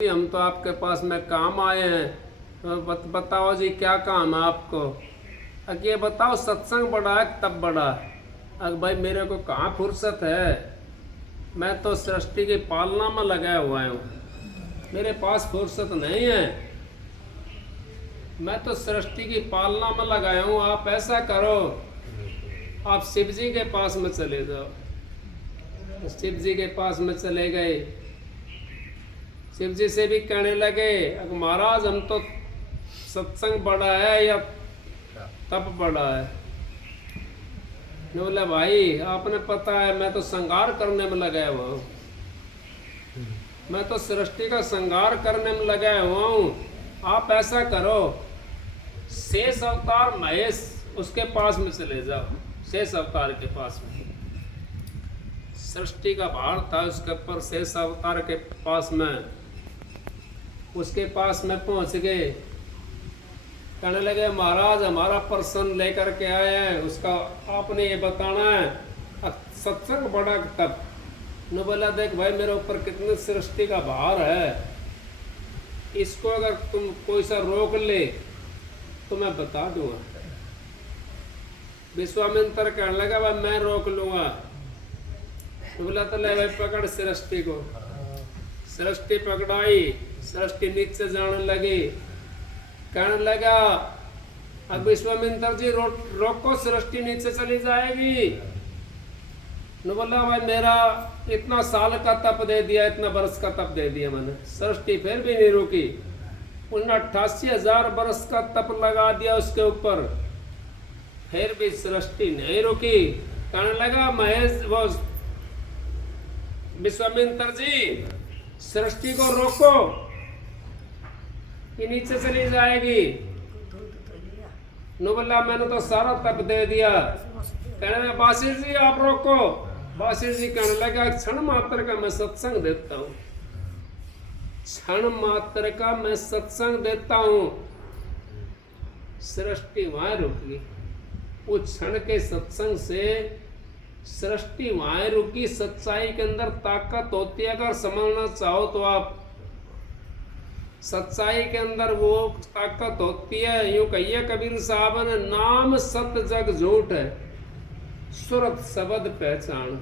हम तो आपके पास में काम आए हैं, तो बताओ जी क्या काम है आपको। अब ये बताओ, सत्संग बड़ा है तब बड़ा है। अब भाई मेरे को कहाँ फुर्सत है, मैं तो सृष्टि की पालना में लगा हुआ हूँ, मेरे पास फुर्सत नहीं है। मैं तो सृष्टि की पालना में लगाया हूँ। आप ऐसा करो, आप शिव जी के पास में चले जाओ। शिव जी के पास में चले गए, शिव जी से भी कहने लगे, महाराज हम तो सत्संग बड़ा है या तप बड़ा है। बोले भाई आपने पता है मैं तो संगार करने में लगा हुआ हूँ, मैं तो सृष्टि का संगार करने में लगा हुआ हूँ। आप ऐसा करो, शेष अवतार महेश उसके पास में चले जाओ, शेष अवतार के पास में। सृष्टि का भार था उसके ऊपर, शेष अवतार के पास में, उसके पास में पहुंच गए। कहने लगे महाराज हमारा प्रश्न लेकर के आए हैं, उसका आपने ये बताना है। सत्संग बड़ा तब न बोला, देख भाई मेरे ऊपर कितनी सृष्टि का भार है, इसको अगर तुम कोई सा रोक ले तो मैं बता दूंगा। विश्वामित्र कहने लगा भाई मैं रोक लूंगा। तो बोला तो ले भाई पकड़ सृष्टि को। सृष्टि पकड़ाई, सृष्टि नीचे जाने लगी। कहने लगा अब विश्वामित्र जी रोको, सृष्टि नीचे चली जाएगी। न बोला भाई मेरा इतना साल का तप दे दिया, इतना वर्ष का तप दे दिया मैंने, सृष्टि फिर भी नहीं रुकी। उन्होंने 88,000 वर्ष का तप लगा दिया उसके ऊपर, फिर भी सृष्टि नहीं रुकी। कहने लगा महेश वो विश्वामित्र जी सृष्टि को रोको, ये नीचे चली जाएगी। नो बोला मैंने तो सारा तप दे दिया। कहने लगा बासिर जी आप रोको। बासिर जी कहने लगा क्षण मात्र का मैं सत्संग देता हूँ, क्षण मात्र का मैं सत्संग देता हूँ। सृष्टि वहां रुक गई, उस क्षण के सत्संग से सृष्टि वहां रुकी। सच्चाई के अंदर ताकत होती है, अगर समझना चाहो तो आप, सच्चाई के अंदर वो ताकत होती है। यूं कहिए कबीर साहब ने, नाम सत जग झूठ है, सुरत शब्द पहचान।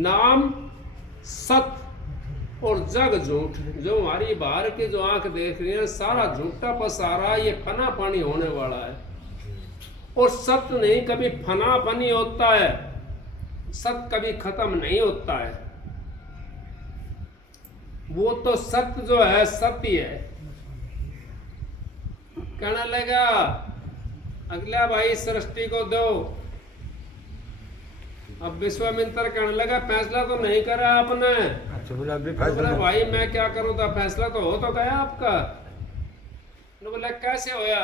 नाम सत और जग झूठ। जो हमारी बाहर की जो आंख देख रही है सारा झूठा पसारा, ये फना पानी होने वाला है। और सत्य नहीं कभी फना पानी होता है, सत्य कभी खत्म नहीं होता है। वो तो सत्य जो है सत्य है। कहने लगा अगला भाई सृष्टि को दो। अब विश्वामित्र कहने लगा फैसला तो नहीं करा आपने। अच्छा बोला अभी फैसला भाई मैं क्या करूं, था फैसला तो हो तो गया आपका। तो बोला कैसे होया।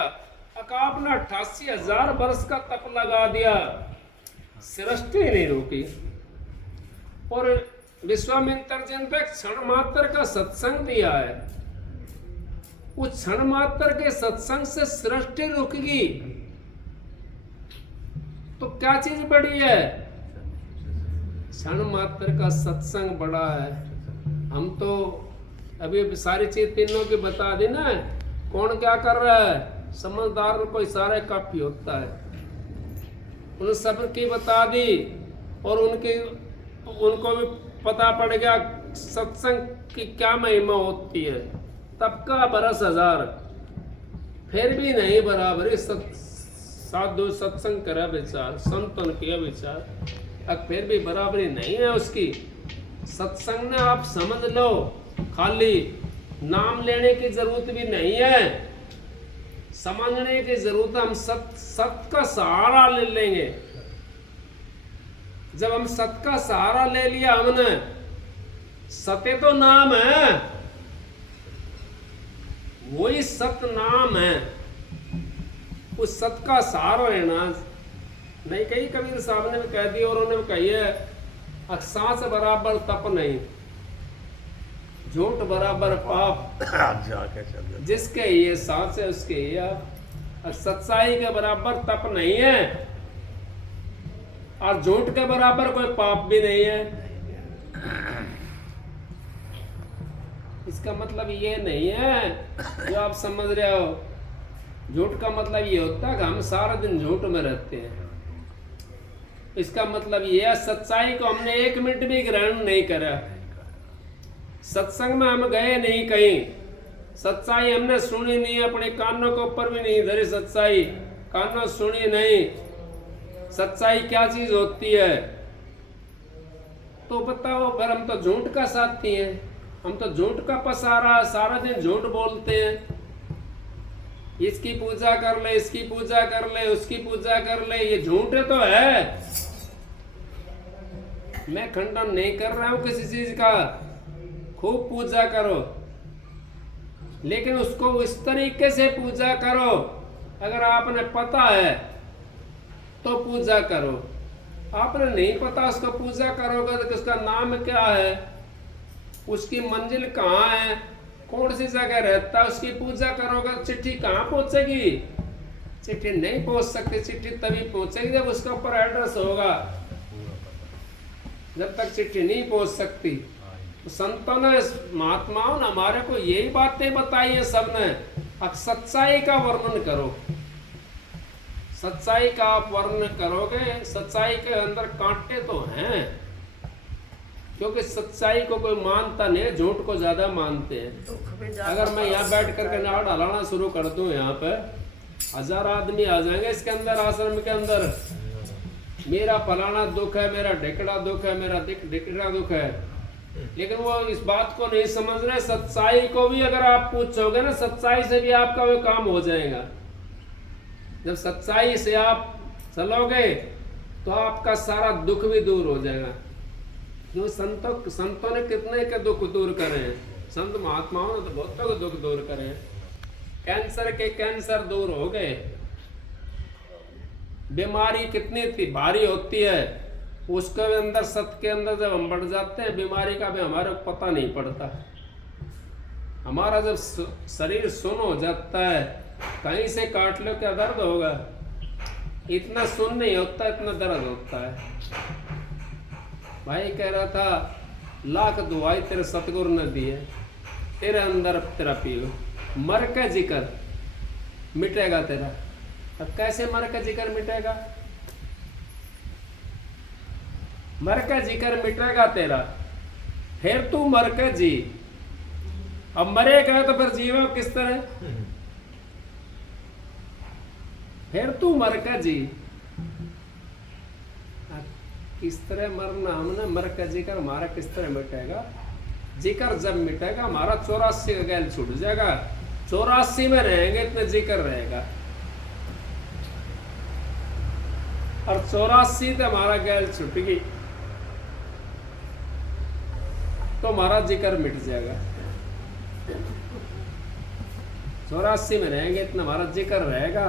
आपने 88,000 वर्ष का तप लगा दिया, सृष्टि नहीं रुकी। और विश्वामित्र जी ने क्षण मात्र का सत्संग दिया है, उस क्षण मात्र के सत्संग से सृष्टि रुक गई तो क्या चीज बड़ी है। क्षण मात्र का सत्संग बड़ा है। हम तो अभी सारी चीज तीनों की बता दी ना, कौन क्या कर रहा है। समझदार को इशारे काफी होता है, उन सब की बता दी और उनको भी पता पड़ गया सत्संग की क्या महिमा होती है। तब का बरस हजार फिर भी नहीं बराबरी। साधु सत्संग करा विचार, संतन किया विचार, अब फिर भी बराबरी नहीं है उसकी। सत्संग ने आप समझ लो, खाली नाम लेने की जरूरत भी नहीं है, समझने की जरूरत। हम सत्य का सहारा ले लेंगे। जब हम सत्य का सहारा ले लिया हमने, सत्य तो नाम है, वही सत्य नाम है, उस सत्य का सहारा है ना। नहीं कही कबीर साहब ने भी कह दी और उन्होंने कही है, सांस बराबर तप नहीं, झूठ बराबर पाप, जिसके ये सांस है उसके ये। सच्चाई के बराबर तप नहीं है और झूठ के बराबर कोई पाप भी नहीं है। इसका मतलब ये नहीं है जो आप समझ रहे हो। झूठ का मतलब ये होता है कि हम सारा दिन झूठ में रहते हैं। इसका मतलब ये है सच्चाई को हमने 1 मिनट भी ग्रहण नहीं करा। सत्संग में हम गए नहीं कहीं, सच्चाई हमने सुनी नहीं, अपने कानों के ऊपर भी नहीं धरी सच्चाई, कानों सुनी नहीं। सच्चाई क्या चीज होती है तो बताओ। फिर हम तो झूठ का साथी हैं, हम तो झूठ का पसारा, सारा दिन झूठ बोलते हैं। इसकी पूजा कर ले, इसकी पूजा कर ले, उसकी पूजा कर ले, ये झूठ तो है। मैं खंडन नहीं कर रहा हूं किसी चीज का, खूब पूजा करो, लेकिन उसको इस तरीके से पूजा करो। अगर आपने पता है तो पूजा करो, आपने नहीं पता उसको पूजा करोगे तो उसका नाम क्या है, उसकी मंजिल कहाँ है, कौन सी जगह रहता है, उसकी पूजा करोगे तो चिट्ठी कहाँ पहुंचेगी? चिट्ठी नहीं पहुंच सकती। चिट्ठी तभी पहुंचेगी जब उसके ऊपर एड्रेस होगा, जब तक चिट्ठी नहीं पहुंच सकती। तो संतों ने, महात्माओं ने हमारे को यही बातें बताई है सबने। अब सच्चाई का वर्णन करो, सच्चाई का आप वर्णन करोगे, सच्चाई के अंदर कांटे तो हैं, क्योंकि सच्चाई को कोई मानता नहीं, झूठ को ज्यादा मानते हैं। अगर मैं यहाँ बैठ करके नाड़ हलाना शुरू कर दूं, यहाँ पे 1000 आदमी आ जाएंगे इसके अंदर, आश्रम के अंदर। मेरा फलाना दुख है, मेरा ढिकड़ा दुख है, मेरा ढिकड़ा दुख है, लेकिन वो इस बात को नहीं समझ रहे। सच्चाई को भी अगर आप पूछोगे ना, सच्चाई से भी आपका वो काम हो जाएगा। जब सच्चाई से आप चलोगे तो आपका सारा दुख भी दूर हो जाएगा। क्यों? संतों ने कितने के दुख दूर करे हैं, संत महात्माओं ने तो बहुतों के दुख दूर करे हैं। कैंसर के कैंसर दूर हो गए। बीमारी कितनी थी भारी होती है, उसके अंदर सत के अंदर जब हम बढ़ जाते हैं, बीमारी का भी हमारे को पता नहीं पड़ता। हमारा जब शरीर सुन्न हो जाता है, कहीं से काट लो क्या दर्द होगा? इतना सुन्न नहीं होता, इतना दर्द होता है। भाई कह रहा था, लाख दुआई तेरे सतगुरु ने दी है, तेरे अंदर तेरा पियो, मर के जिक्र मिटेगा तेरा। अब कैसे मर के जिक्र मिटेगा? मर के जिक्र मिटेगा तेरा, फिर तू मर के जी। अब मरेगा तो फिर जीवा किस तरह? फिर तू मर के जी। किस तरह मरना? हमने मर के जिक्र हमारा किस तरह मिटेगा? जिक्र जब मिटेगा हमारा 84 का गैल छूट जाएगा। 84 में रहेंगे इतने जिक्र रहेगा, और 84 तो हमारा गैल छूट गई तो हमारा जिक्र मिट जाएगा। 84 में रहेंगे इतना हमारा जिक्र रहेगा,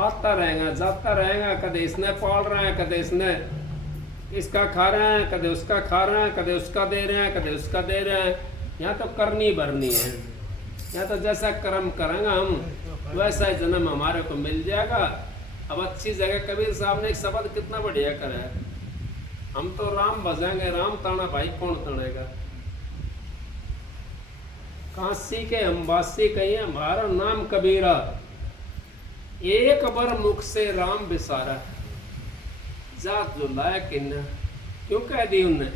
आता रहेगा, जाता रहेगा। कदे इसने पाल रहा है, कदे इसने इसका खा रहे हैं, कदे उसका खा रहे हैं, कदे उसका दे रहे हैं, कदे उसका दे रहे हैं। यहाँ तो करनी भरनी है, यहाँ तो जैसा कर्म करेंगे हम वैसा ही जन्म हमारे को मिल जाएगा। अब अच्छी जगह कबीर साहब ने एक शब्द कितना बढ़िया करा है, हम तो राम भजेंगे, राम ताना भाई कौन तानेगा। काशी के अम्बासी कहिए, हमारा नाम कबीरा, एक बार मुख से राम बिसारा, जात जो लायक किन्ना। क्यों कह दी उनने?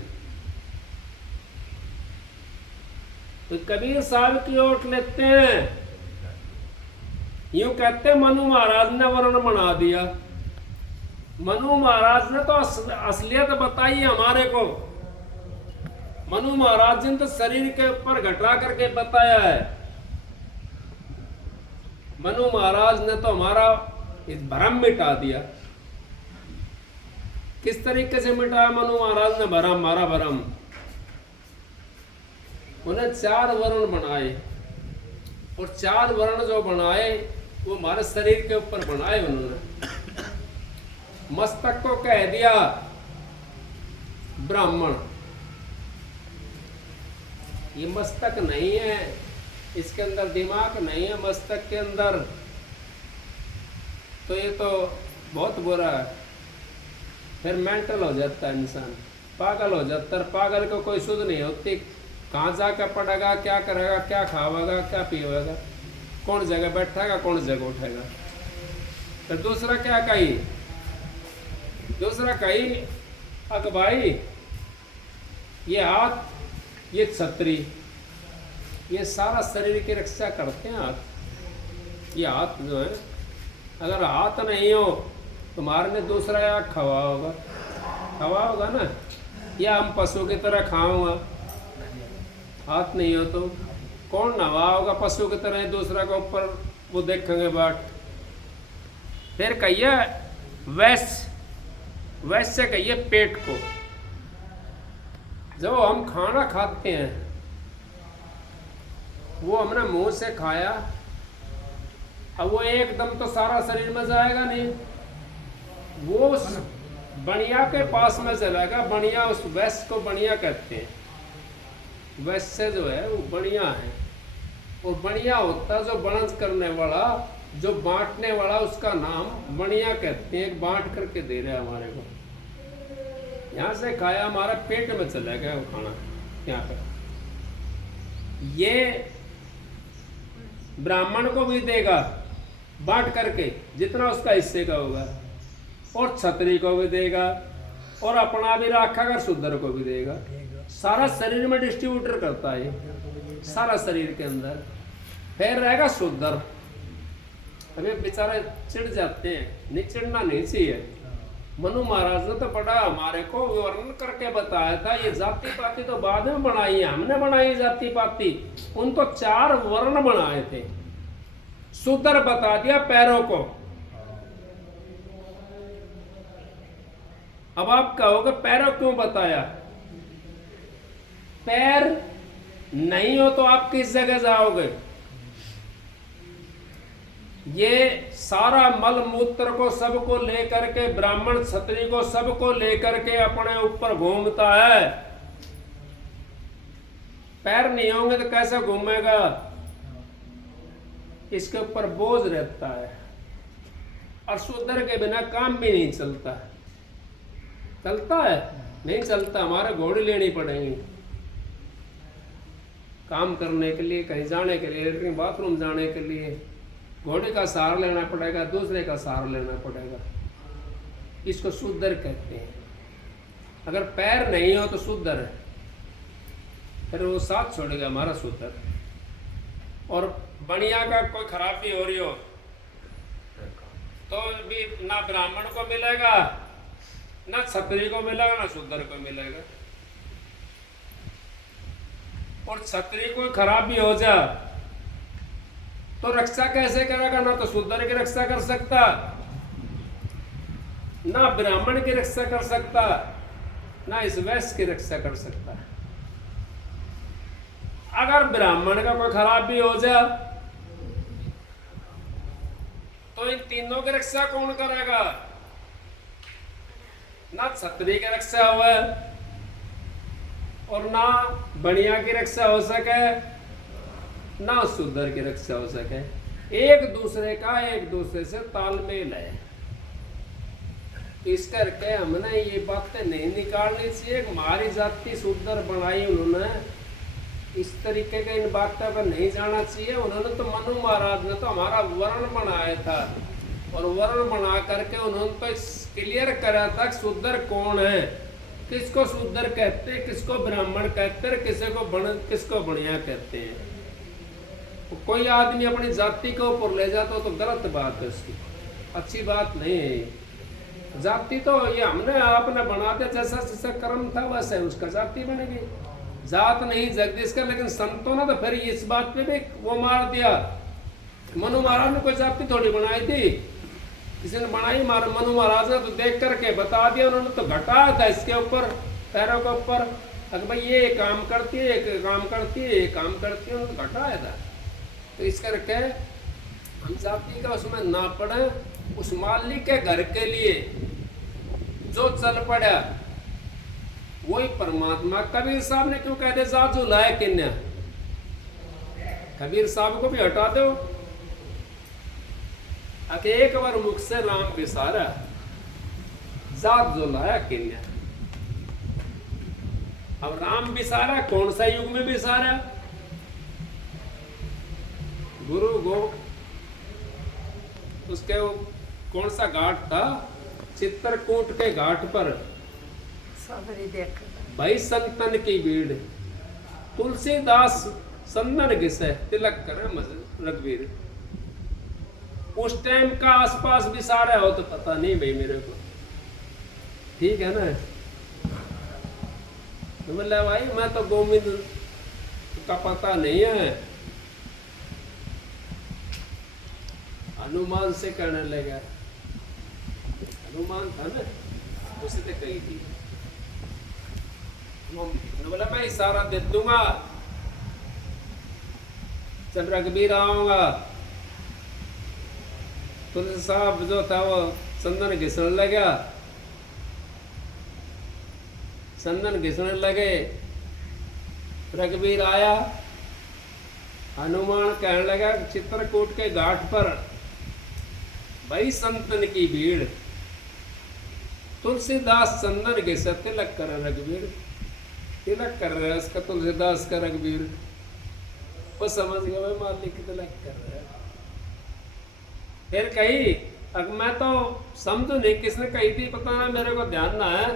तो कबीर साहब की ओट लेते हैं, यूं कहते मनु महाराज ने वर्ण बना दिया। मनु महाराज ने तो असलियत बताई हमारे को। मनु महाराज ने तो शरीर के ऊपर घटा करके बताया है। मनु महाराज ने तो हमारा इस भ्रम मिटा दिया। किस तरीके से मिटाया मनु महाराज ने भ्रम? हमारा भ्रम। उन्हें 4 वर्ण बनाए, और 4 वर्ण जो बनाए वो हमारे शरीर के ऊपर बनाए उन्होंने। मस्तक को कह दिया ब्राह्मण। ये मस्तक नहीं है, इसके अंदर दिमाग नहीं है मस्तक के अंदर, तो ये तो बहुत बुरा है। फिर मेंटल हो जाता है इंसान, पागल हो जाता है। पागल को कोई सुध नहीं होती, कहाँ जाकर पड़ेगा, क्या करेगा, क्या खावेगा, क्या पीवेगा, कौन जगह बैठेगा, कौन जगह उठेगा। तो दूसरा क्या कही, दूसरा कही अग भाई ये हाथ, ये छतरी, ये सारा शरीर की रक्षा करते हैं हाथ। ये हाथ जो है, अगर हाथ नहीं हो तुम्हारे ने दूसरा या खवा होगा ना, या हम पशु की तरह खाऊंगा। हाथ नहीं हो तो कौन नवा होगा पशु की तरह, दूसरा के ऊपर वो देखेंगे बाट। फिर कहिए वैसे कहिए पेट को। जब हम खाना खाते हैं वो हमने मुंह से खाया, अब वो एकदम तो सारा शरीर में जाएगा नहीं, वो उस बनिया के पास में चलेगा। बनिया, उस वैश्य को बनिया कहते हैं। वैश्य जो है वो बनिया है, और बनिया होता जो बनज करने वाला, जो बांटने वाला, उसका नाम बनिया कहते हैं। एक बांट करके दे रहे हमारे को, यहाँ से खाया हमारा पेट में चला गया वो खाना यहाँ पे। ये ब्राह्मण को भी देगा बांट करके जितना उसका हिस्से का होगा, और क्षत्रिय को भी देगा, और अपना भी रखेगा, शूद्र को भी देगा। सारा शरीर में डिस्ट्रीब्यूटर करता है, सारा शरीर के अंदर। फिर रहेगा शूद्र। अभी बेचारे चिढ़ जाते हैं, नहीं चिढ़ना नहीं चाहिए। मनु महाराज ने तो बड़ा हमारे को वर्णन करके बताया था। ये जाति पाति तो बाद में बनाई है, हमने बनाई जाति पाति। उन तो 4 वर्ण बनाए थे। शूद्र बता दिया पैरों को। अब आप कहोगे पैरों क्यों बताया? पैर नहीं हो तो आप किस जगह जाओगे? ये सारा मल मूत्र को सबको लेकर के, ब्राह्मण क्षत्रिय को सबको लेकर के अपने ऊपर घूमता है। पैर नहीं होंगे तो कैसे घूमेगा? इसके ऊपर बोझ रहता है, और शूद्र के बिना काम भी नहीं चलता। चलता है? नहीं चलता। हमारे घोड़े लेनी पड़ेंगी काम करने के लिए, कहीं जाने के लिए, लेटरिन बाथरूम जाने के लिए घोड़े का सहारा लेना पड़ेगा, दूसरे का सहारा लेना पड़ेगा। इसको शूद्र कहते हैं। अगर पैर नहीं हो तो शूद्र है, फिर वो साथ छोड़ेगा हमारा शूद्र। और बनिया का कोई खराबी हो रही हो तो भी ना ब्राह्मण को मिलेगा, ना क्षत्रिय को मिलेगा, ना शूद्र को मिलेगा। और क्षत्रिय कोई खराबी हो जा तो रक्षा कैसे करेगा? ना तो शूद्र की रक्षा कर सकता, ना ब्राह्मण की रक्षा कर सकता, ना इस वैश्य की रक्षा कर सकता। अगर ब्राह्मण का कोई खराबी हो जा तो इन तीनों की रक्षा कौन करेगा? ना क्षत्रिय की रक्षा हुआ और ना बनिया की रक्षा हो सके, ना शूद्र की रक्षा हो सके। एक दूसरे से तालमेल है। इस करके हमने ये बातें नहीं निकालनी चाहिए। हमारी जाति शूद्र बनाई उन्होंने, इस तरीके के इन बातों पर नहीं जाना चाहिए। उन्होंने तो मनु महाराज ने तो हमारा वर्ण बनाया था, और वर्ण बना करके उन्होंने तो क्लियर करा था कि शूद्र कौन है, किसको शूद्र कहते हैं, किसको ब्राह्मण कहते हैं, किसको बनिया कहते हैं। कोई आदमी अपनी जाति के ऊपर ले जाता तो गलत बात है, उसकी अच्छी बात नहीं है। जाति तो ये हमने आपने बना दिया, जैसा जैसा कर्म था वैसे उसका जाति बनेगी। जात नहीं जगदीश का। लेकिन संतों ने तो फिर इस बात पे भी वो मार दिया। मनु महाराज ने कोई जाति थोड़ी बनाई थी, किसी ने बनाई? मनु महाराज ने तो देख करके बता दिया। उन्होंने तो घटाया था इसके ऊपर, पैरों के ऊपर, अगर भाई ये काम करती है, ये काम करती है, ये काम करती है, उन्होंने घटाया था। तो इस करके हम जाति का उसमें ना पड़े। उस मालिक के घर के लिए जो चल पड़ा वही परमात्मा। कबीर साहब ने क्यों कहते जाजू लाए किन्या? कबीर साहब को भी हटा दो। अके एक बार मुख से राम विसारा, जात जो लाया किन्या। अब राम विसारा कौन सा युग में विसारा? गुरु गो उसके वो कौन सा घाट था? चित्रकूट के घाट पर सबरी देख भाई संतन की भीड़, तुलसीदास संदन घिसे तिलक करे मज रघुवीर। उस टाइम का आसपास विसारा हो तो पता नहीं भाई मेरे को, ठीक है ना। तो बोला भाई मैं तो गोविंद का पता नहीं है। हनुमान से कहने लगा, हनुमान था ना उसे तो कही थी, बोला मैं इशारा दे दूंगा जब रघुवीर आऊंगा। तुलसी साहब जो था वो चंदन घिसने लगा, चंदन घिसने लगे। रघुवीर आया, हनुमान कहने लगा चित्रकूट के घाट पर भाई संतन की भीड़, तुलसीदास चंदन घिसे तिलक कर रघुवीर। तिलक कर रहे हैं उसका तुलसीदास का रघुवीर, वो समझ गया भाई मालिक तिलक कर रहे हैं। फिर कही, अब मैं तो समझू नहीं किसने कही थी, पता ना मेरे को ध्यान ना है।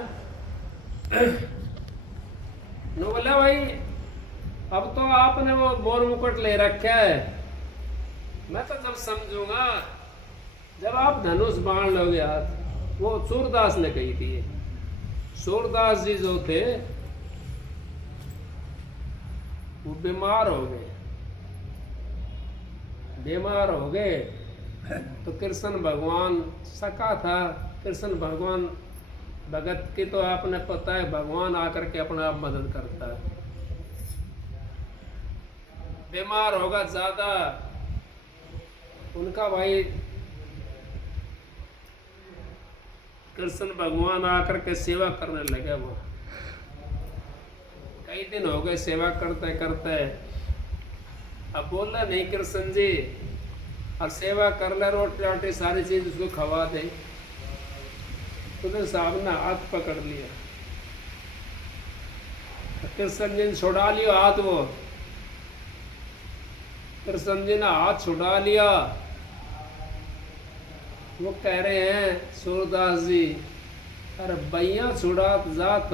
नो बोला भाई अब तो आपने वो मोर मुकुट ले रखा है, मैं तो जब समझूंगा जब आप धनुष बाण लोगे हाथ। वो सूरदास ने कही थी। सूरदास जी जो थे वो बीमार हो गए, बीमार हो गए तो कृष्ण भगवान सका था। कृष्ण भगवान भगत की तो आपने पता है, भगवान आकर के अपने आप मदद करता है। बीमार होगा ज्यादा, उनका भाई कृष्ण भगवान आकर के सेवा करने लगे। वो कई दिन हो गए सेवा करते करते, अब बोला नहीं कृष्ण जी अब सेवा कर ले, रोटी रोटी सारी चीज उसको खवा दे। तो साहब ने हाथ पकड़ लिया, कृष्ण जी ने छुड़ा लिया हाथ। वो कृष्ण जी ने हाथ छुड़ा लिया। वो कह रहे हैं सूरदास जी, अरे बैया छुड़ात जात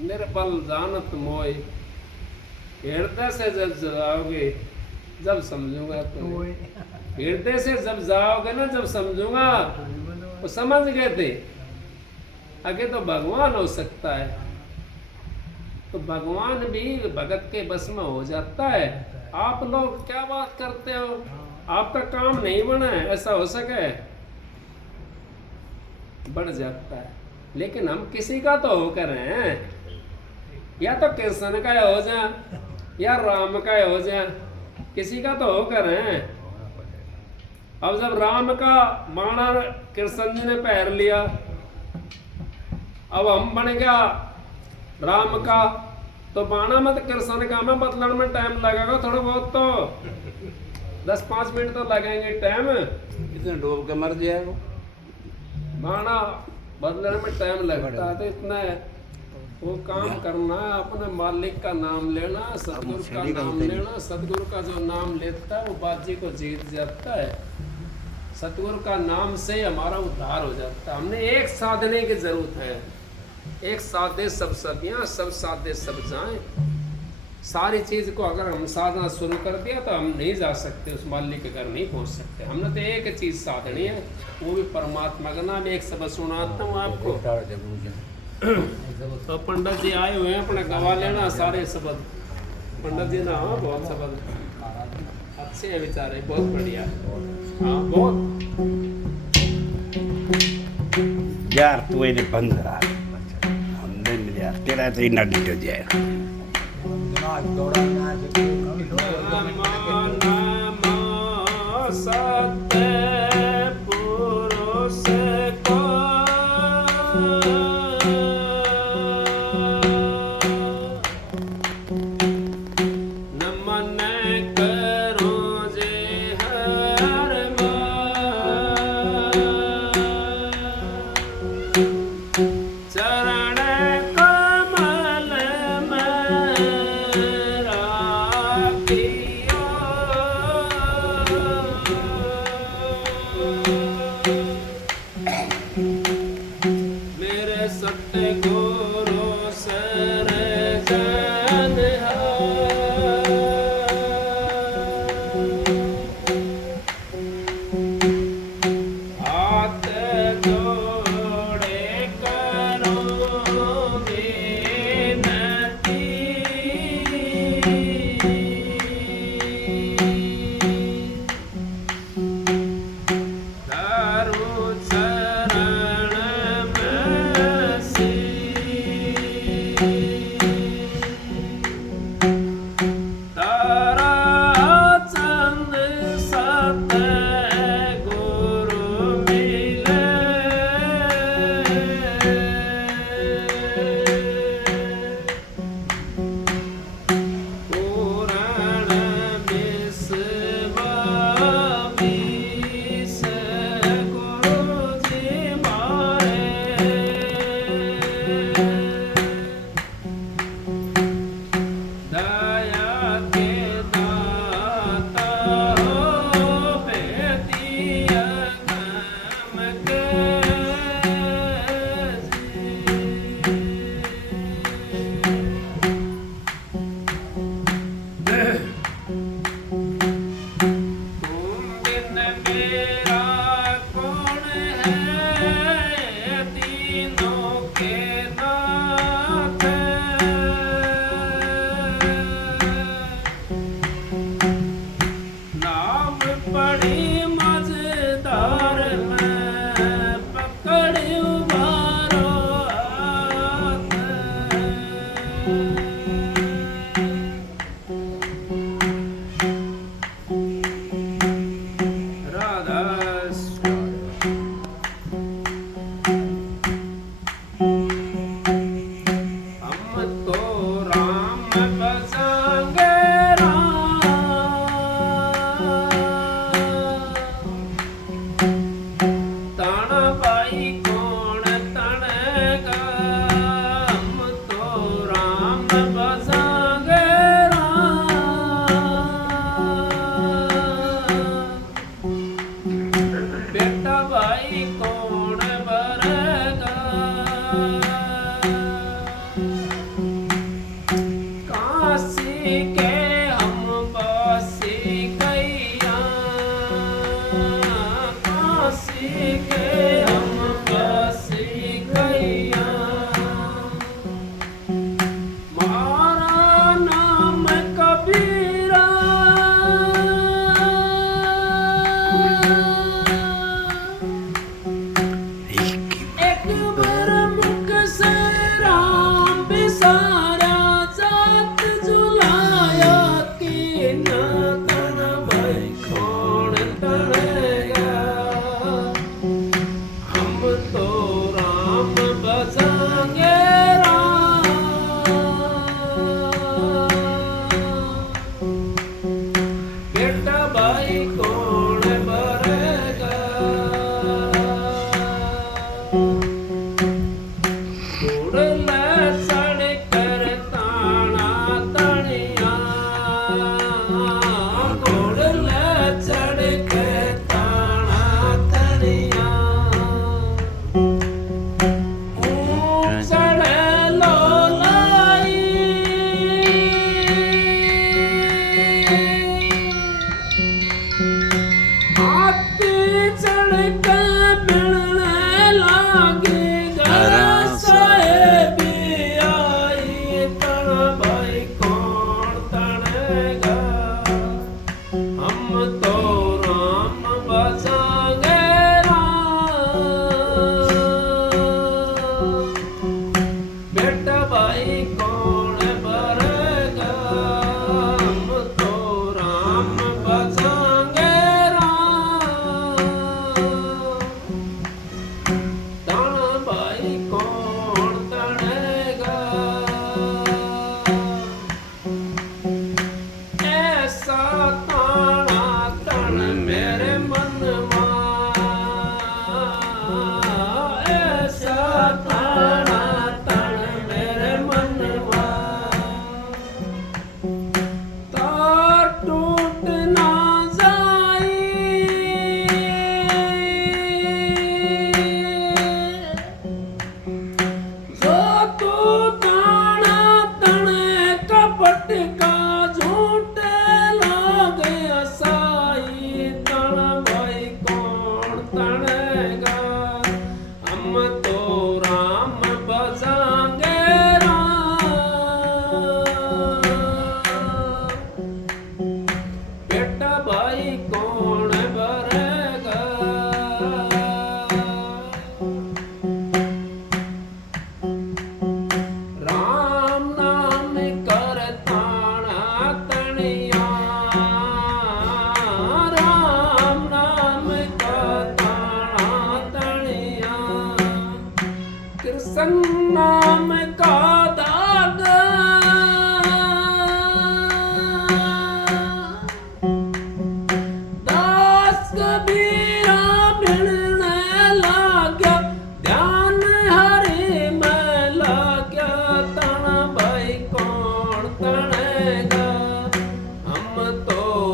निर्बल जानत मोय, हृदय से जब जाओगे जब समझूंगा तुम्हें। हृदय से जब जाओगे ना जब समझूंगा। वो समझ गए थे, आगे तो भगवान हो सकता है, तो भगवान भी भगत के बस में हो जाता है। आप लोग क्या बात करते हो, आपका काम नहीं बना है, ऐसा हो सके बढ़ जाता है। लेकिन हम किसी का तो होकर हैं, या तो कृष्ण का हो जाए या राम का हो जाए, किसी का तो होकर हैं। अब जब राम का बाणा कृष्ण जी ने पहन लिया, अब हम बन गया राम का, तो बाणा मत कृष्ण का में बदलने में टाइम लगेगा थोड़ा बहुत, तो 10-5 मिनट तो लगेंगे टाइम। इतने डूब के मर जाएगा। बाणा बदलने में टाइम लगता है, तो इतना वो काम करना, अपने मालिक का नाम लेना, सतगुरु का नाम लेना। सतगुरु का जो नाम लेता है वो बाजी को जीत जाता है। सतगुरु का नाम से हमारा उद्धार हो जाता है। हमने एक साधने की जरूरत है, एक साधे सब सदियाँ, सब साधे सब जाएं। सारी चीज को अगर हम साधना शुरू कर दिया तो हम नहीं जा सकते, उस मालिक के घर नहीं पहुंच सकते। हमने तो एक चीज साधनी है, वो भी परमात्मा का नाम। एक शब्द सुनाता हूँ आपको। तो पंडित जी आए हुए हैं, अपना गवा लेना सारे शब्द। पंडित जी ना, हाँ बहुत शब्द अच्छे हैं बेचारे, बहुत बढ़िया। हाँ बहुत यार तू ये बंद रहा, हमने मिल यार तेरा तो इतना डिट हो जाएगा। चरण कमल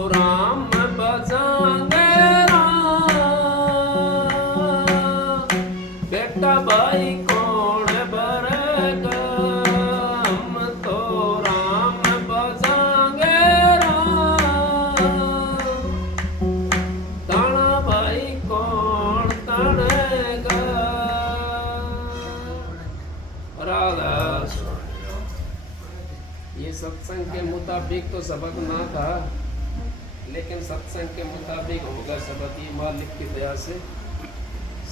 राम बजाएंगे राम, बेटा भाई कौन भरेगा, हम तो राम बजाएंगे राम, ताना भाई कौन तानेगा। राधा ये सत्संग के मुताबिक तो सबक ना था, लेकिन सत्संग के मुताबिक होगा सबक ये मालिक की दया से।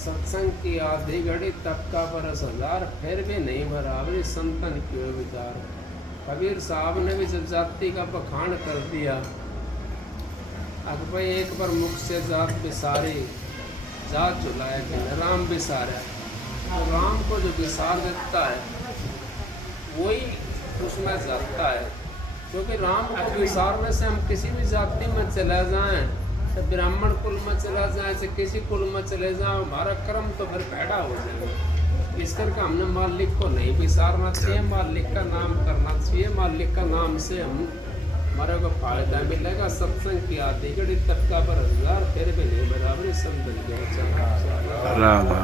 सत्संग की आधी घड़ी तक का बरस हजार, फिर भी नहीं बराबरी संतन क्यों विचार। कबीर साहब ने भी जब जाति का बखान कर दिया, अकबर एक बार मुख से जात बिसारी, जात चुलाया कि राम बिसारा। तो राम को जो विसार देता है वही उसमें जाता है, क्योंकि राम को विसारने से हम किसी भी जाति में चले जाएं, तो ब्राह्मण कुल में चला जाए, से किसी कुल में चले जाएं, हमारा कर्म तो फिर पैदा हो जाएगा। इस करके हमने मालिक को नहीं विसारना चाहिए, मालिक का नाम करना चाहिए। मालिक का नाम से हम हमारे को फायदा मिलेगा। सत्संग की आधी घड़ी तक का पर हजार, फिर भी नहीं बराबरी संतन के राधा